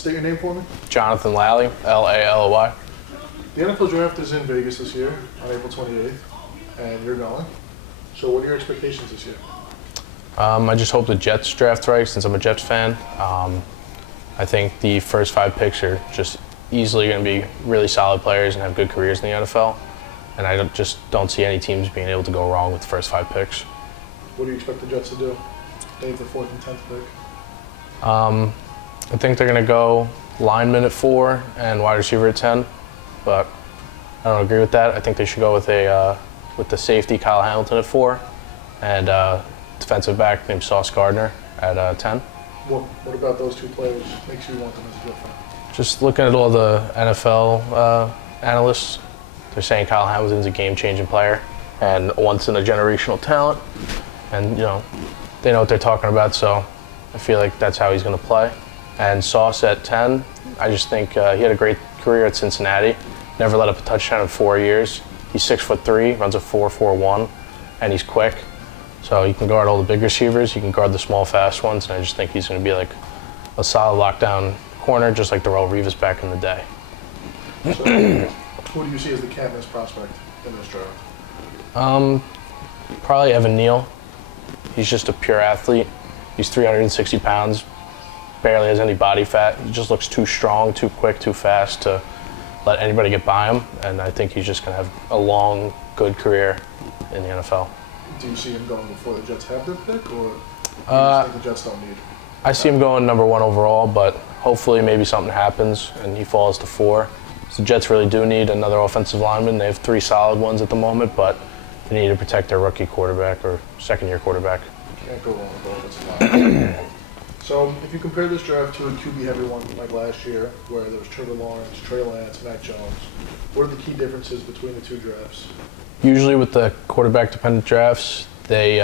State your name for me. Jonathan Lally, Lally. The NFL draft is in Vegas this year on April 28th, and you're going. So what are your expectations this year? I just hope the Jets draft right since I'm a Jets fan. I think the first 5 picks are just easily going to be really solid players and have good careers in the NFL. And I just don't see any teams being able to go wrong with the first 5 picks. What do you expect the Jets to do? They have the 4th and 10th pick. I think they're going to go lineman at 4 and wide receiver at 10, but I don't agree with that. I think they should go with the safety Kyle Hamilton at 4 and defensive back named Sauce Gardner at 10. What about those 2 players makes you want them as a Jet fan? Just looking at all the NFL analysts, they're saying Kyle Hamilton's a game-changing player and once-in-a-generational talent, and they know what they're talking about, so I feel like that's how he's going to play. And Sauce at 10, I just think he had a great career at Cincinnati. Never let up a touchdown in 4 years. He's 6'3", runs a 4.41, and he's quick. So he can guard all the big receivers. He can guard the small, fast ones, and I just think he's going to be like a solid lockdown corner, just like Darrelle Revis back in the day. So, who do you see as the can't-miss prospect in this draft? Probably Evan Neal. He's just a pure athlete. He's 360 pounds, barely has any body fat. He just looks too strong, too quick, too fast to let anybody get by him. And I think he's just going to have a long, good career in the NFL. Do you see him going before the Jets have their pick, or do you just think the Jets don't need? I see him going number 1 overall, but hopefully maybe something happens and he falls to 4. So the Jets really do need another offensive lineman. They have 3 solid ones at the moment, but they need to protect their rookie quarterback or second-year quarterback. Can't go wrong with the offensive line. So if you compare this draft to a QB-heavy one like last year, where there was Trevor Lawrence, Trey Lance, Mac Jones, what are the key differences between the 2 drafts? Usually with the quarterback-dependent drafts, you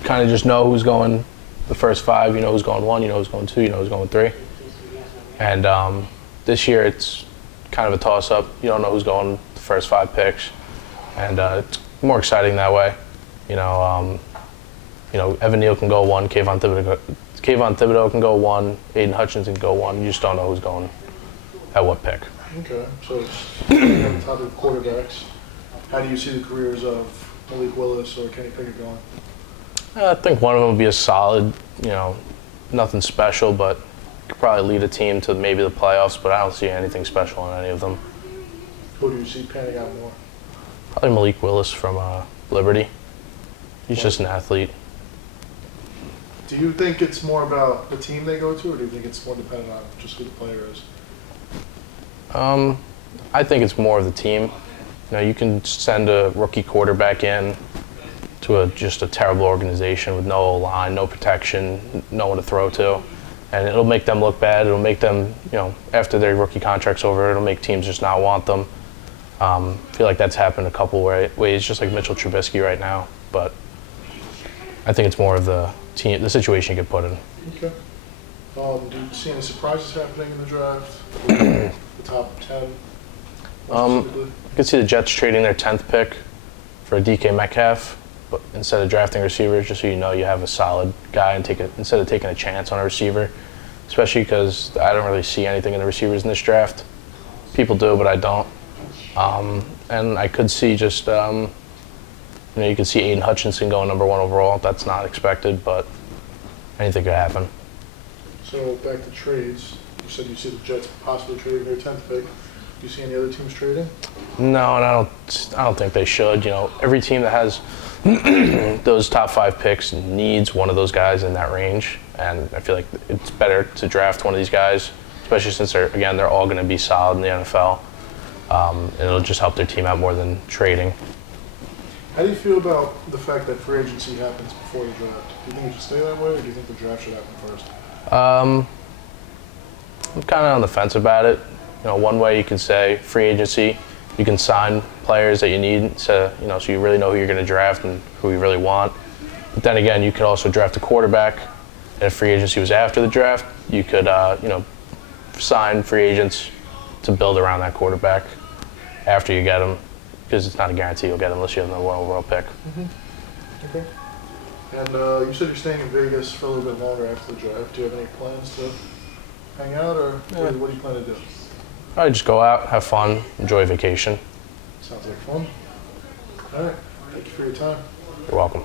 kind of just know who's going the first 5. You know who's going 1, you know who's going 2, you know who's going 3. And this year it's kind of a toss-up. You don't know who's going the first 5 picks, and it's more exciting that way. Evan Neal can go 1, Kayvon Thibodeau can go 1, Aiden Hutchinson can go 1. You just don't know who's going at what pick. Okay, so on top of quarterbacks, how do you see the careers of Malik Willis or Kenny Pickett going? I think one of them would be a solid, nothing special, but could probably lead a team to maybe the playoffs, but I don't see anything special in any of them. Who do you see panning out more? Probably Malik Willis from Liberty. He's just an athlete. Do you think it's more about the team they go to, or do you think it's more dependent on just who the player is? I think it's more of the team. You can send a rookie quarterback in to just a terrible organization with no line, no protection, no one to throw to, and it'll make them look bad. It'll make them, after their rookie contract's over, it'll make teams just not want them. I feel like that's happened a couple ways, just like Mitchell Trubisky right now. But I think it's more of the team, the situation you get put in. Okay. Do you see any surprises happening in the draft? The top 10? I could see the Jets trading their 10th pick for a DK Metcalf, but instead of drafting a receiver, just so you have a solid guy and instead of taking a chance on a receiver, especially because I don't really see anything in the receivers in this draft. People do, but I don't. And I could see just, you could see Aiden Hutchinson going number 1 overall. That's not expected, but anything could happen. So back to trades. You said you see the Jets possibly trading their 10th pick. Do you see any other teams trading? No, and I don't think they should. Every team that has those top 5 picks needs one of those guys in that range, and I feel like it's better to draft one of these guys, especially since they're all going to be solid in the NFL. And it'll just help their team out more than trading. How do you feel about the fact that free agency happens before the draft? Do you think it should stay that way, or do you think the draft should happen first? I'm kind of on the fence about it. One way you can say free agency, you can sign players that you need, so you really know who you're going to draft and who you really want. But then again, you could also draft a quarterback, and if free agency was after the draft, you could sign free agents to build around that quarterback after you get him, because it's not a guarantee you'll get him unless you have the 1 overall pick. Mm-hmm. Okay. And you said you're staying in Vegas for a little bit longer after the draft. Do you have any plans to hang out, or what do you plan to do? I just go out, have fun, enjoy vacation. Sounds like fun. All right. Thank you for your time. You're welcome.